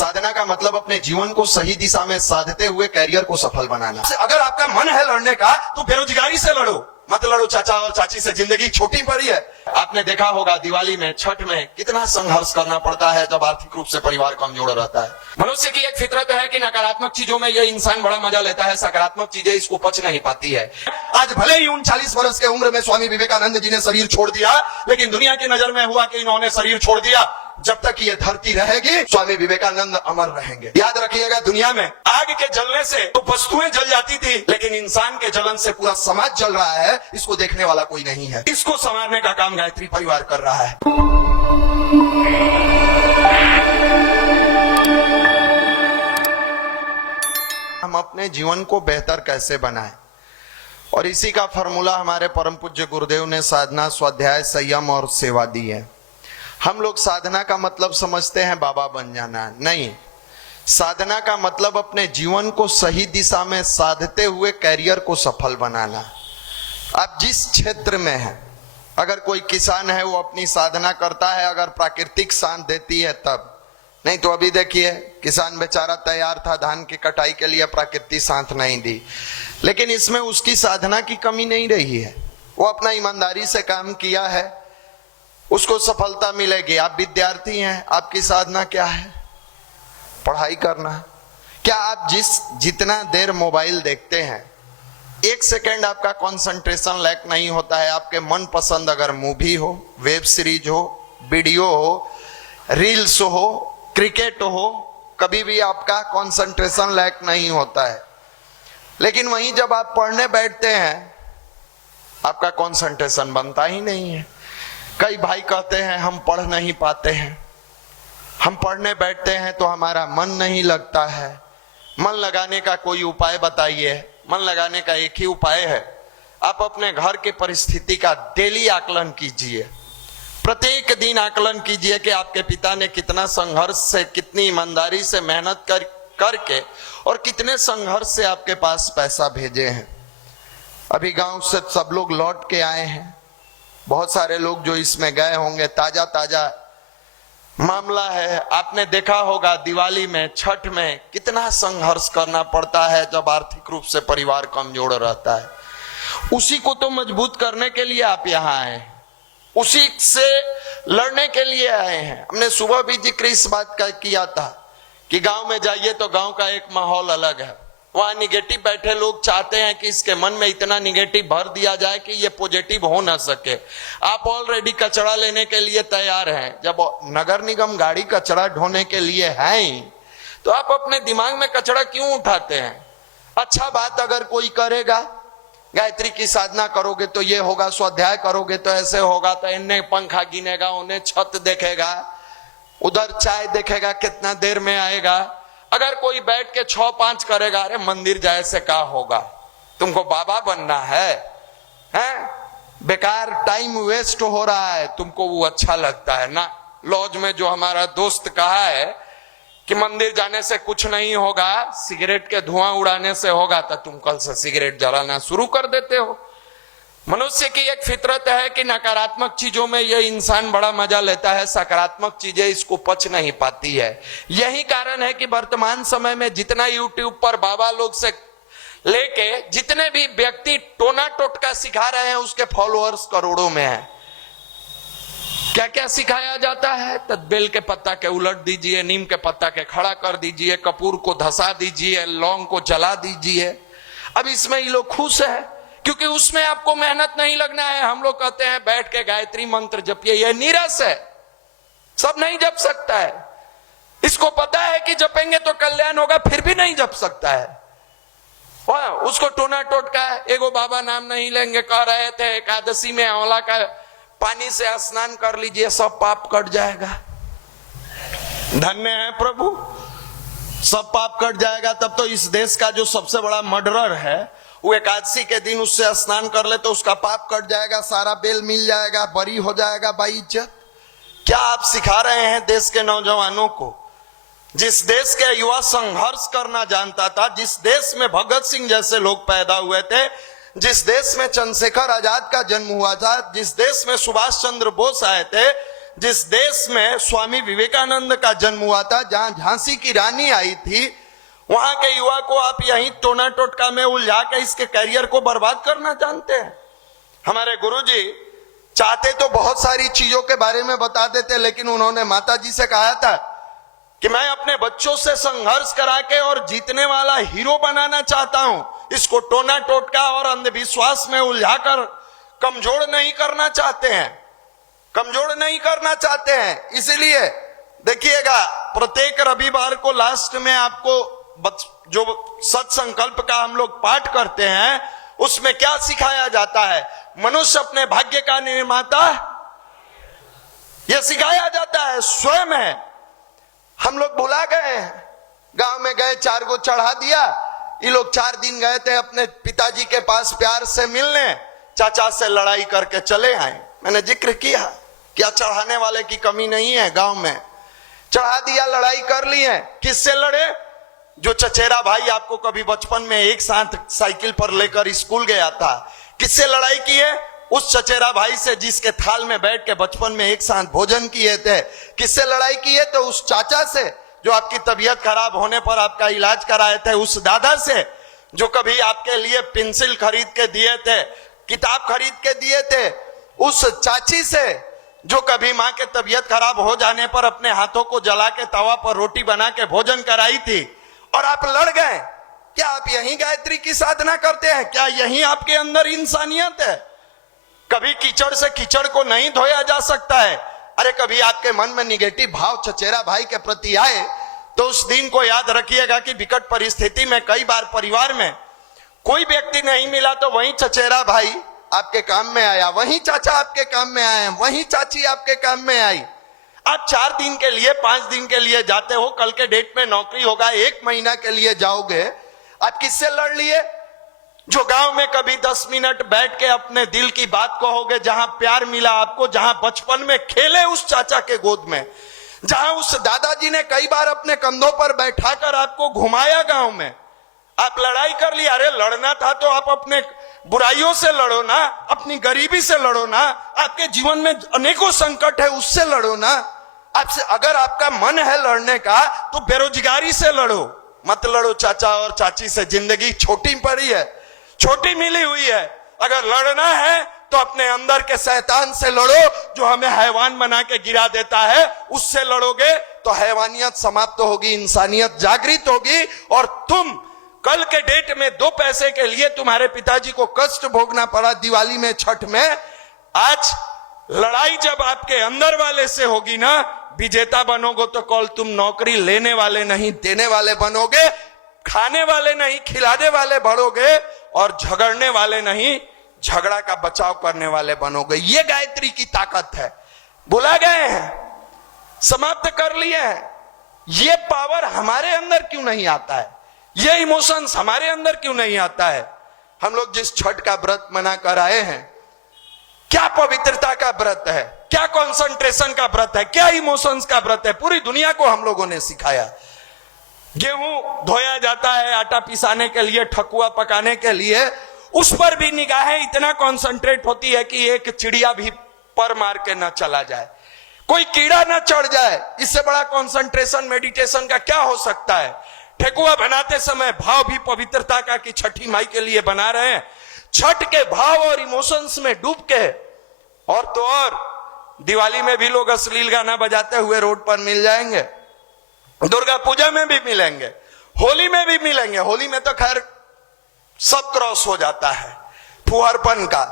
साधना का मतलब अपने जीवन को सही दिशा में साधते हुए कैरियर को सफल बनाना। अगर आपका मन है लड़ने का तो बेरोजगारी से लड़ो, मत लड़ो चाचा और चाची से, जिंदगी छोटी पड़ी है। आपने देखा होगा दिवाली में, छठ में कितना संघर्ष करना पड़ता है जब आर्थिक रूप से परिवार कमजोर रहता है। मनुष्य की एक फितरत है कि नकारात्मक चीजों में ये इंसान बड़ा मजा लेता है, सकारात्मक चीजें इसको पच नहीं पाती है। आज भले ही 39 वर्ष के उम्र में स्वामी विवेकानंद जी ने शरीर छोड़ दिया, लेकिन दुनिया की नजर में हुआ कि इन्होंने शरीर छोड़ दिया। जब तक ये धरती रहेगी स्वामी विवेकानंद अमर रहेंगे। याद रखिएगा, दुनिया में आग के जलने से तो वस्तुएं जल जाती थी, लेकिन इंसान के जलन से पूरा समाज जल रहा है, इसको देखने वाला कोई नहीं है। इसको संवारने का काम गायत्री परिवार कर रहा है। हम अपने जीवन को बेहतर कैसे बनाएं, और इसी का फॉर्मूला हमारे परम पूज्य गुरुदेव ने साधना, स्वाध्याय, संयम और सेवा दी है। हम लोग साधना का मतलब समझते हैं बाबा बन जाना, नहीं। साधना का मतलब अपने जीवन को सही दिशा में साधते हुए कैरियर को सफल बनाना। आप जिस क्षेत्र में हैं, अगर कोई किसान है वो अपनी साधना करता है अगर प्राकृतिक साथ देती है तब, नहीं तो अभी देखिए किसान बेचारा तैयार था धान की कटाई के लिए, प्राकृतिक साथ नहीं दी, लेकिन इसमें उसकी साधना की कमी नहीं रही है। वो अपना ईमानदारी से काम किया है, उसको सफलता मिलेगी। आप विद्यार्थी हैं, आपकी साधना क्या है? पढ़ाई करना। क्या आप जितना देर मोबाइल देखते हैं, एक सेकंड आपका कंसंट्रेशन लैक नहीं होता है? आपके मन पसंद अगर मूवी हो, वेब सीरीज हो, वीडियो हो, रील्स हो, क्रिकेट हो, कभी भी आपका कंसंट्रेशन लैक नहीं होता है। लेकिन वहीं जब आप पढ़ने बैठते हैं आपका कंसंट्रेशन बनता ही नहीं है। कई भाई कहते हैं हम पढ़ नहीं पाते हैं, हम पढ़ने बैठते हैं तो हमारा मन नहीं लगता है। मन लगाने का कोई उपाय बताइए। मन लगाने का एक ही उपाय है, आप अपने घर के परिस्थिति का डेली आकलन कीजिए। प्रत्येक दिन आकलन कीजिए कि आपके पिता ने कितना संघर्ष से, कितनी ईमानदारी से मेहनत करके और कितने संघर्ष से आपके पास पैसा भेजे हैं। अभी गांव से सब लोग लौट के आए हैं, बहुत सारे लोग जो इसमें गए होंगे, ताजा ताजा मामला है। आपने देखा होगा दिवाली में, छठ में कितना संघर्ष करना पड़ता है जब आर्थिक रूप से परिवार कमजोर रहता है। उसी को तो मजबूत करने के लिए आप यहाँ आए हैं, उसी से लड़ने के लिए आए हैं। हमने सुबह भी जिक्र इस बात का किया था कि गांव में जाइए तो गांव का एक माहौल अलग है। वहां निगेटिव बैठे लोग चाहते हैं कि इसके मन में इतना निगेटिव भर दिया जाए कि ये पॉजिटिव हो ना सके। आप ऑलरेडी कचरा लेने के लिए तैयार हैं। जब नगर निगम गाड़ी कचरा ढोने के लिए है ही, तो आप अपने दिमाग में कचरा क्यों उठाते हैं? अच्छा बात अगर कोई करेगा, गायत्री की साधना करोगे तो ये होगा, स्वाध्याय करोगे तो ऐसे होगा, तो इन्हें पंखा गिनेगा, उन्हें छत देखेगा, उधर चाय देखेगा कितना देर में आएगा। अगर कोई बैठ के 6-5 करेगा, अरे मंदिर जाए से क्या होगा, तुमको बाबा बनना है, हैं? बेकार टाइम वेस्ट हो रहा है, तुमको वो अच्छा लगता है ना। लॉज में जो हमारा दोस्त कहा है कि मंदिर जाने से कुछ नहीं होगा, सिगरेट के धुआं उड़ाने से होगा, तो तुम कल से सिगरेट जलाना शुरू कर देते हो। मनुष्य की एक फितरत है कि नकारात्मक चीजों में यह इंसान बड़ा मजा लेता है, सकारात्मक चीजें इसको पच नहीं पाती है। यही कारण है कि वर्तमान समय में जितना यूट्यूब पर बाबा लोग से लेके जितने भी व्यक्ति टोना टोटका सिखा रहे हैं, उसके फॉलोअर्स करोड़ों में हैं। क्या क्या सिखाया जाता है? तदबेल के पत्ता के उलट दीजिए, नीम के पत्ता के खड़ा कर दीजिए, कपूर को धसा दीजिए, लौंग को जला दीजिए। अब इसमें ये लोग खुश है क्योंकि उसमें आपको मेहनत नहीं लगना है। हम लोग कहते हैं बैठ के गायत्री मंत्र जपिए, यह नीरस है, सब नहीं जप सकता है। इसको पता है कि जपेंगे तो कल्याण होगा, फिर भी नहीं जप सकता है। उसको टोना टोटका एगो बाबा नाम नहीं लेंगे, कह रहे थे एकादशी में आंवला का पानी से स्नान कर लीजिए, सब पाप कट जाएगा। धन्य है प्रभु, सब पाप कट जाएगा। तब तो इस देश का जो सबसे बड़ा मर्डरर है वो एकादशी के दिन उससे स्नान कर ले तो उसका पाप कट जाएगा, सारा बेल मिल जाएगा, बरी हो जाएगा बाइज्जत। क्या आप सिखा रहे हैं देश के नौजवानों को? जिस देश के युवा संघर्ष करना जानता था, जिस देश में भगत सिंह जैसे लोग पैदा हुए थे, जिस देश में चंद्रशेखर आजाद का जन्म हुआ था, जिस देश में सुभाष चंद्र बोस आए थे, जिस देश में स्वामी विवेकानंद का जन्म हुआ था, जहां झांसी की रानी आई थी, वहां के युवा को आप यहीं टोना टोटका में उलझा के इसके करियर को बर्बाद करना जानते हैं। हमारे गुरुजी चाहते तो बहुत सारी चीजों के बारे में बता देते, लेकिन उन्होंने माता जी से कहा था कि मैं अपने बच्चों से संघर्ष करा के और जीतने वाला हीरो बनाना चाहता हूं। इसको टोना टोटका और अंधविश्वास में उलझाकर कमजोर नहीं करना चाहते हैं, कमजोर नहीं करना चाहते हैं। इसलिए देखिएगा, प्रत्येक रविवार को लास्ट में आपको जो सत संकल्प का हम लोग पाठ करते हैं, उसमें क्या सिखाया जाता है? मनुष्य अपने भाग्य का निर्माता, यह सिखाया जाता है, स्वयं है। हम लोग भुला गए हैं। गांव में गए, 4 गो चढ़ा दिया। ये लोग 4 दिन गए थे अपने पिताजी के पास प्यार से मिलने, चाचा से लड़ाई करके चले आए। मैंने जिक्र किया, क्या चढ़ाने वाले की कमी नहीं है गांव में? चढ़ा दिया, लड़ाई कर ली है। किससे लड़े? जो चचेरा भाई आपको कभी बचपन में एक साथ साइकिल पर लेकर स्कूल गया था, किससे लड़ाई की है? उस चचेरा भाई से जिसके थाल में बैठ के बचपन में एक साथ भोजन किए थे। किससे लड़ाई की है? तो उस चाचा से जो आपकी तबीयत खराब होने पर आपका इलाज कराए थे। उस दादा से जो कभी आपके लिए पेंसिल खरीद के दिए थे, किताब खरीद के दिए थे। उस चाची से जो कभी माँ के तबीयत खराब हो जाने पर अपने हाथों को जला के तवा पर रोटी बना के भोजन कराई थी, और आप लड़ गए। क्या आप यही गायत्री की साधना करते हैं? क्या यही आपके अंदर इंसानियत है? कभी कीचड़ से कीचड़ को नहीं धोया जा सकता है। अरे कभी आपके मन में निगेटिव भाव चचेरा भाई के प्रति आए तो उस दिन को याद रखिएगा कि विकट परिस्थिति में कई बार परिवार में कोई व्यक्ति नहीं मिला तो वही चचेरा भाई आपके काम में आया, वही चाचा आपके काम में आए, वही चाची आपके काम में आई। आप 4 दिन के लिए, 5 दिन के लिए जाते हो, कल के डेट में नौकरी होगा, 1 महीना के लिए जाओगे। आप किससे लड़ लिए? जो गांव में कभी 10 मिनट बैठ के अपने दिल की बात कहोगे, जहां प्यार मिला आपको, जहां बचपन में खेले उस चाचा के गोद में, जहां उस दादाजी ने कई बार अपने कंधों पर बैठाकर आपको घुमाया गांव में, आप लड़ाई कर लिया। अरे लड़ना था तो आप अपने बुराइयों से लड़ो ना, अपनी गरीबी से लड़ो ना, आपके जीवन में अनेकों संकट है उससे लड़ो ना। आपसे अगर आपका मन है लड़ने का तो बेरोजगारी से लड़ो, मत लड़ो चाचा और चाची से। जिंदगी छोटी पड़ी है, छोटी मिली हुई है। अगर लड़ना है तो अपने अंदर के शैतान से लड़ो जो हमें हैवान बना के गिरा देता है, उससे लड़ोगे तो हैवानियत समाप्त होगी, इंसानियत जागृत होगी। और तुम कल के डेट में 2 पैसे के लिए तुम्हारे पिताजी को कष्ट भोगना पड़ा दिवाली में, छठ में, आज लड़ाई जब आपके अंदर वाले से होगी ना, विजेता बनोगे तो कल तुम नौकरी लेने वाले नहीं देने वाले बनोगे, खाने वाले नहीं खिलाने वाले बढ़ोगे, और झगड़ने वाले नहीं झगड़ा का बचाव करने वाले बनोगे। ये गायत्री की ताकत है। भुला गए हैं, समाप्त कर लिए हैं। ये पावर हमारे अंदर क्यों नहीं आता है? ये इमोशंस हमारे अंदर क्यों नहीं आता है? हम लोग जिस छठ का व्रत मना कर आए हैं, क्या पवित्रता का व्रत है, क्या कंसंट्रेशन का व्रत है, क्या इमोशंस का व्रत है? पूरी दुनिया को हम लोगों ने सिखाया। गेहूं धोया जाता है आटा पिसाने के लिए, ठकुआ पकाने के लिए, उस पर भी निगाहें इतना कंसंट्रेट होती है कि एक चिड़िया भी पर मार के न चला जाए, कोई कीड़ा न चढ़ जाए। इससे बड़ा कंसंट्रेशन मेडिटेशन का क्या हो सकता है? ठेकुआ बनाते समय भाव भी पवित्रता का कि छठी माई के लिए बना रहे हैं, छठ के भाव और इमोशंस में डूब के। और तो और दिवाली में भी लोग अश्लील गाना बजाते हुए रोड पर मिल जाएंगे, दुर्गा पूजा में भी मिलेंगे, होली में भी मिलेंगे। होली में तो खैर सब क्रॉस हो जाता है फुहरपन का।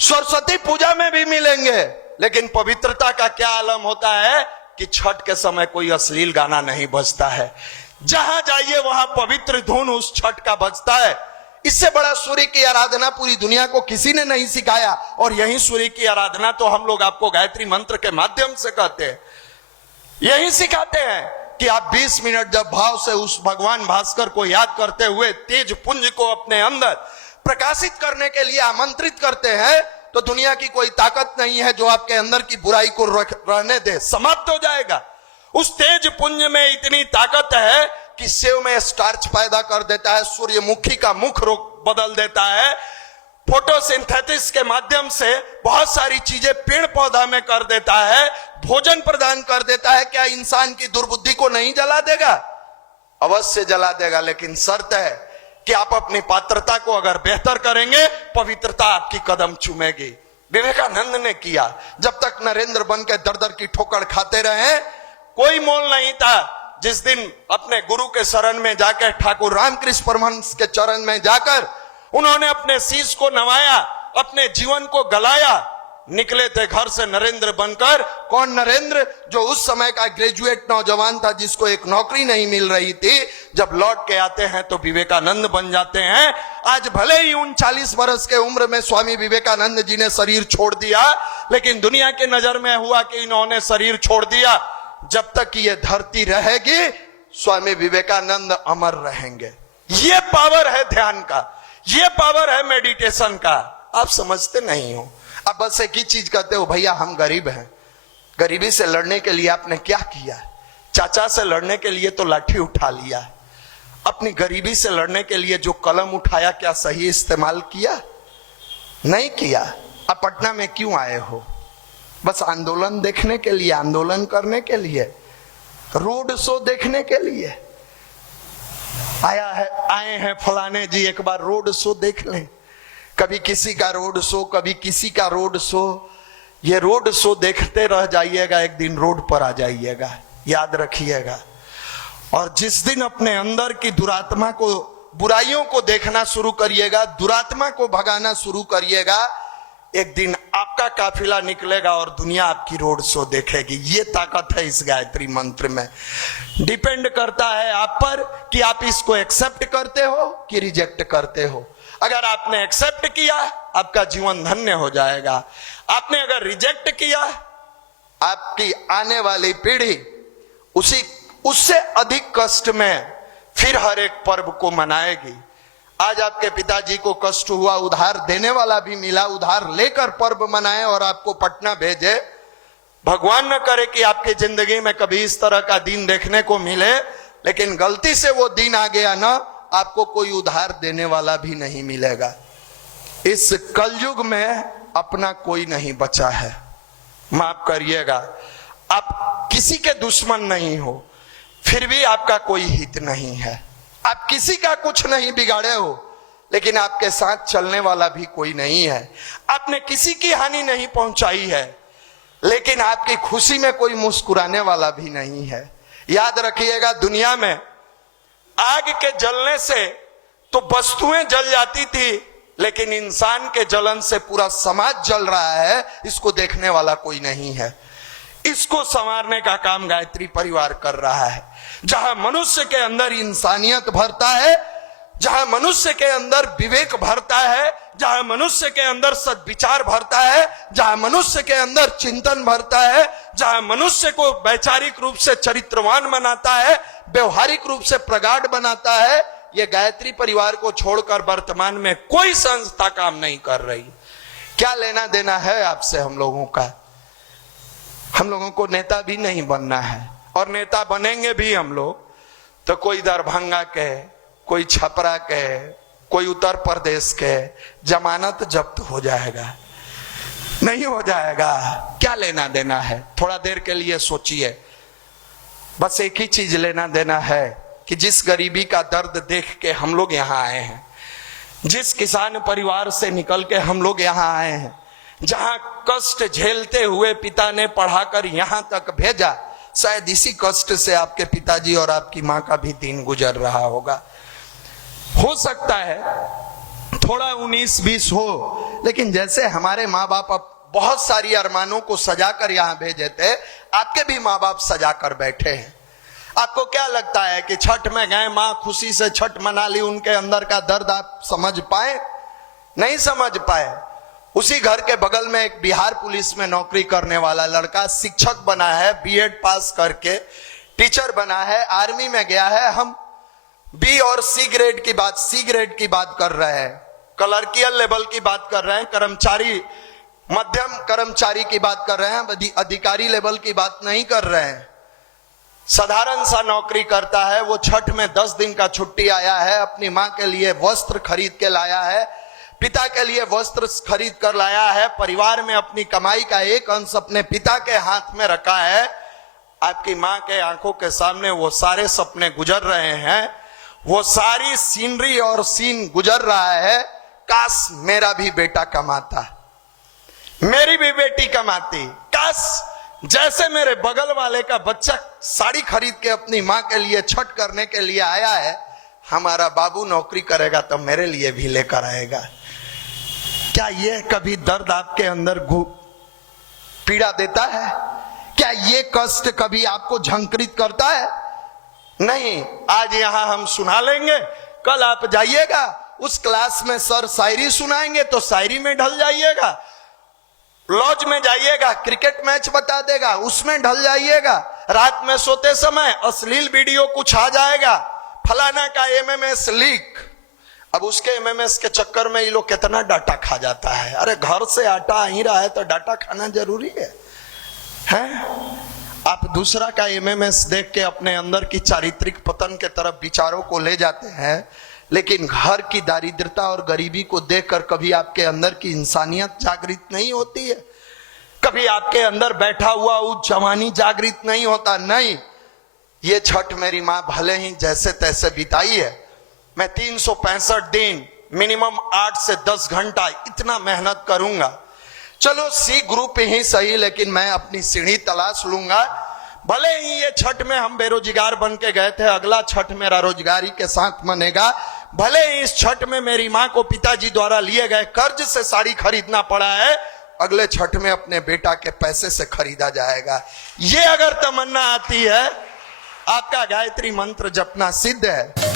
सरस्वती पूजा में भी मिलेंगे, लेकिन पवित्रता का क्या आलम होता है कि छठ के समय कोई अश्लील गाना नहीं बजता है। जहां जाइए वहां पवित्र धुन उस छठ का बजता है। इससे बड़ा सूर्य की आराधना पूरी दुनिया को किसी ने नहीं सिखाया। और यही सूर्य की आराधना तो हम लोग आपको गायत्री मंत्र के माध्यम से कहते हैं, यही सिखाते हैं कि आप 20 मिनट जब भाव से उस भगवान भास्कर को याद करते हुए तेज पुंज को अपने अंदर प्रकाशित करने के लिए आमंत्रित करते हैं, तो दुनिया की कोई ताकत नहीं है जो आपके अंदर की बुराई को रहने दे, समाप्त हो जाएगा। उस तेज पुंज में इतनी ताकत है कि सेव में स्टार्च पैदा कर देता है, सूर्यमुखी का मुख बदल देता है, फोटोसिंथेसिस के माध्यम से बहुत सारी चीजें पेड़ पौधा में कर देता है, भोजन प्रदान कर देता है, क्या इंसान की दुर्बुद्धि को नहीं जला देगा? अवश्य जला देगा, लेकिन शर्त है कि आप अपनी पात्रता को अगर बेहतर करेंगे, पवित्रता आपकी कदम चूमेगी। विवेकानंद ने किया। जब तक नरेंद्र बन के दर दर की ठोकर खाते रहे, कोई मोल नहीं था। जिस दिन अपने गुरु के शरण में जाकर, ठाकुर रामकृष्ण परमहंस के चरण में जाकर उन्होंने अपने शीश को नवाया, अपने जीवन को गलाया, निकले थे घर से नरेंद्र बनकर। कौन नरेंद्र? जो उस समय का ग्रेजुएट नौजवान था, जिसको एक नौकरी नहीं मिल रही थी। जब लौट के आते हैं तो विवेकानंद बन जाते हैं। आज भले ही 39 वर्ष के उम्र में स्वामी विवेकानंद जी ने शरीर छोड़ दिया, लेकिन दुनिया के नजर में हुआ कि इन्होंने शरीर छोड़ दिया। जब तक ये धरती रहेगी, स्वामी विवेकानंद अमर रहेंगे। ये पावर है ध्यान का, ये पावर है मेडिटेशन का। आप समझते नहीं हो। आप बस एक ही चीज कहते हो, भैया हम गरीब हैं। गरीबी से लड़ने के लिए आपने क्या किया? चाचा से लड़ने के लिए तो लाठी उठा लिया। अपनी गरीबी से लड़ने के लिए जो कलम उठाया, क्या सही इस्तेमाल किया? नहीं किया। आप पटना में क्यों आए हो? बस आंदोलन देखने के लिए, आंदोलन करने के लिए, रोड शो देखने के लिए आए हैं फलाने जी, एक बार रोड शो देख लें। कभी किसी का रोड शो, कभी किसी का रोड शो। ये रोड शो देखते रह जाइएगा, एक दिन रोड पर आ जाइएगा, याद रखिएगा। और जिस दिन अपने अंदर की दुरात्मा को, बुराइयों को देखना शुरू करिएगा, दुरात्मा को भगाना शुरू करिएगा, एक दिन आपका काफिला निकलेगा और दुनिया आपकी रोड शो देखेगी। ये ताकत है इस गायत्री मंत्र में। डिपेंड करता है आप पर कि आप इसको एक्सेप्ट करते हो कि रिजेक्ट करते हो। अगर आपने एक्सेप्ट किया, आपका जीवन धन्य हो जाएगा। आपने अगर रिजेक्ट किया, आपकी आने वाली पीढ़ी उससे अधिक कष्ट में फिर हर एक पर्व को मनाएगी। आज आपके पिताजी को कष्ट हुआ, उधार देने वाला भी मिला, उधार लेकर पर्व मनाए और आपको पटना भेजे। भगवान न करे कि आपकी जिंदगी में कभी इस तरह का दिन देखने को मिले, लेकिन गलती से वो दिन आ गया ना, आपको कोई उधार देने वाला भी नहीं मिलेगा। इस कलयुग में अपना कोई नहीं बचा है। माफ करिएगा, आप किसी के दुश्मन नहीं हो, फिर भी आपका कोई हित नहीं है। आप किसी का कुछ नहीं बिगाड़े हो, लेकिन आपके साथ चलने वाला भी कोई नहीं है। आपने किसी की हानि नहीं पहुंचाई है, लेकिन आपकी खुशी में कोई मुस्कुराने वाला भी नहीं है। याद रखिएगा, दुनिया में आग के जलने से तो वस्तुएं जल जाती थी, लेकिन इंसान के जलन से पूरा समाज जल रहा है, इसको देखने वाला कोई नहीं है। इसको संवारने का काम गायत्री परिवार कर रहा है। जहां मनुष्य के अंदर इंसानियत भरता है, जहां मनुष्य के अंदर विवेक भरता है, जहां मनुष्य के अंदर सद्विचार भरता है, जहां मनुष्य के अंदर चिंतन भरता है, जहां मनुष्य को वैचारिक रूप से चरित्रवान बनाता है, व्यवहारिक रूप से प्रगाढ़ बनाता है, यह गायत्री परिवार को छोड़कर वर्तमान में कोई संस्था काम नहीं कर रही। क्या लेना देना है आपसे हम लोगों का? हम लोगों को नेता भी नहीं बनना है, और नेता बनेंगे भी हम लोग तो कोई दरभंगा के, कोई छपरा के, कोई उत्तर प्रदेश के, जमानत जब्त हो जाएगा, नहीं हो जाएगा। क्या लेना देना है? थोड़ा देर के लिए सोचिए। बस एक ही चीज लेना देना है कि जिस गरीबी का दर्द देख के हम लोग यहाँ आए हैं, जिस किसान परिवार से निकल के हम लोग यहाँ आए हैं, जहां कष्ट झेलते हुए पिता ने पढ़ाकर यहां तक भेजा, शायद इसी कष्ट से आपके पिताजी और आपकी मां का भी दिन गुजर रहा होगा। हो सकता है थोड़ा 19-20 हो, लेकिन जैसे हमारे माँ बाप अब बहुत सारी अरमानों को सजाकर यहां भेजे थे, आपके भी माँ बाप सजा कर बैठे हैं। आपको क्या लगता है कि छठ में गए, माँ खुशी से छठ मना ली, उनके अंदर का दर्द आप समझ पाए? नहीं समझ पाए। उसी घर के बगल में एक बिहार पुलिस में नौकरी करने वाला लड़का शिक्षक बना है, बीएड पास करके टीचर बना है, आर्मी में गया है। हम बी और सी ग्रेड की बात कर रहे हैं, क्लर्कियल लेवल की बात कर रहे हैं, कर्मचारी, मध्यम कर्मचारी की बात कर रहे हैं, अधिकारी लेवल की बात नहीं कर रहे हैं। साधारण सा नौकरी करता है। वो छठ में 10 दिन का छुट्टी आया है, अपनी माँ के लिए वस्त्र खरीद के लाया है, पिता के लिए वस्त्र खरीद कर लाया है, परिवार में अपनी कमाई का एक अंश अपने पिता के हाथ में रखा है। आपकी मां के आंखों के सामने वो सारे सपने गुजर रहे हैं, वो सारी सीनरी और सीन गुजर रहा है। काश मेरा भी बेटा कमाता, मेरी भी बेटी कमाती। काश जैसे मेरे बगल वाले का बच्चा साड़ी खरीद के अपनी मां के लिए छठ करने के लिए आया है, हमारा बाबू नौकरी करेगा तो मेरे लिए भी लेकर आएगा। क्या ये कभी दर्द आपके अंदर पीड़ा देता है? क्या ये कष्ट कभी आपको झंकृत करता है? नहीं। आज यहां हम सुना लेंगे, कल आप जाइएगा उस क्लास में सर शायरी सुनाएंगे तो शायरी में ढल जाइएगा, लॉज में जाइएगा क्रिकेट मैच बता देगा उसमें ढल जाइएगा, रात में सोते समय अश्लील वीडियो कुछ आ जाएगा, फलाना का एमएमएस लीक। अब उसके एमएमएस के चक्कर में ये लोग कितना डाटा खा जाता है। अरे घर से आटा आ ही रहा है तो डाटा खाना जरूरी है? आप दूसरा का एमएमएस देख के अपने अंदर की चारित्रिक पतन के तरफ विचारों को ले जाते हैं, लेकिन घर की दारिद्रता और गरीबी को देखकर कभी आपके अंदर की इंसानियत जागृत नहीं होती है? कभी आपके अंदर बैठा हुआ वो जवानी जागृत नहीं होता? नहीं। ये छठ मेरी मां भले ही जैसे तैसे बिताई है, मैं 365 दिन मिनिमम 8 से 10 घंटा इतना मेहनत करूंगा। चलो सी ग्रुप ही सही, लेकिन मैं अपनी सीढ़ी तलाश लूंगा। भले ही ये छठ में हम बेरोजगार बन के गए थे, अगला छठ मेरा रोजगारी के साथ मनेगा। भले ही इस छठ में मेरी मां को पिताजी द्वारा लिए गए कर्ज से साड़ी खरीदना पड़ा है, अगले छठ में अपने बेटा के पैसे से खरीदा जाएगा। ये अगर तमन्ना आती है, आपका गायत्री मंत्र जपना सिद्ध है।